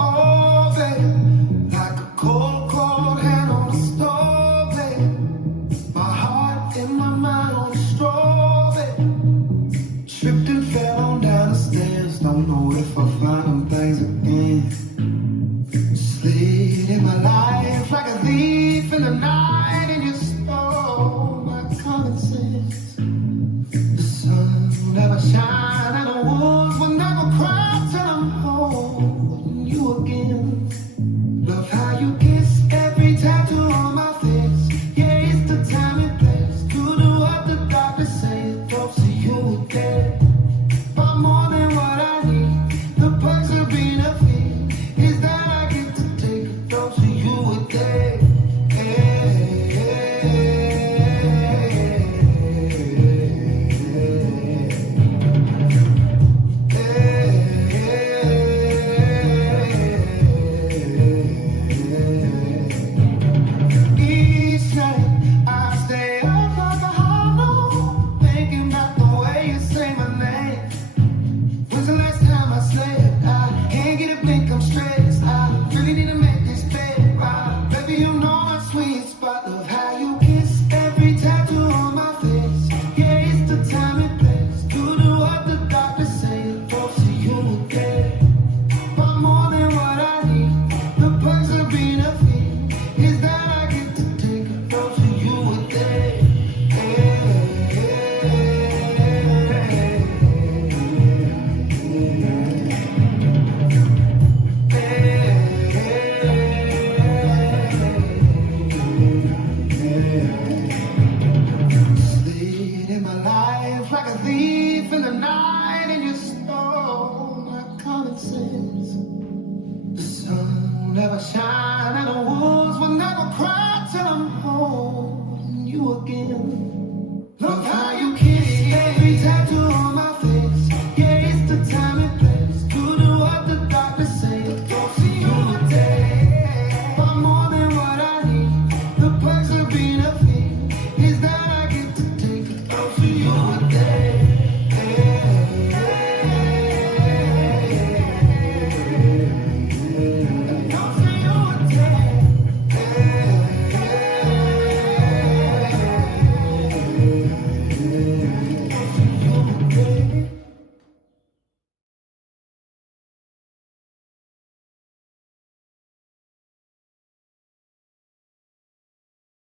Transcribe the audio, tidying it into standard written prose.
Oh, babe, like a cold, cold hand on the stove, babe. My heart and my mind on the straw, babe. Tripped and fell on down the stairs. Don't know if I'll find them things again. Slid in my life like a thief in the night, and you stole my common sense. The sun will never shine, and the wolves will never cry till I'm home with you again. Love how you kiss every tattoo on my face. Yeah, it's the time and place to do what the doctors say. Don't see you again. But more than what I need, the perks of being a fiend is that I get to take a dose of you a day. Each night I stay up like a hollow, thinking about the way you say my name. When's the last time I slept? I can't get a blink, I'm stressed. I really need to make this bed right. Baby, you know my sweet spot. Love how you kiss every tattoo on my face. Yeah, it's the time and place to do what the doctors say. Don't see you again. But more than what I need, the perks of being a fiend is that I get to take a dose of you a day. Slid in my life like a thief in the night, and you stole my common sense. The sun will never shine, and the wolves will never cry till I'm home with you again.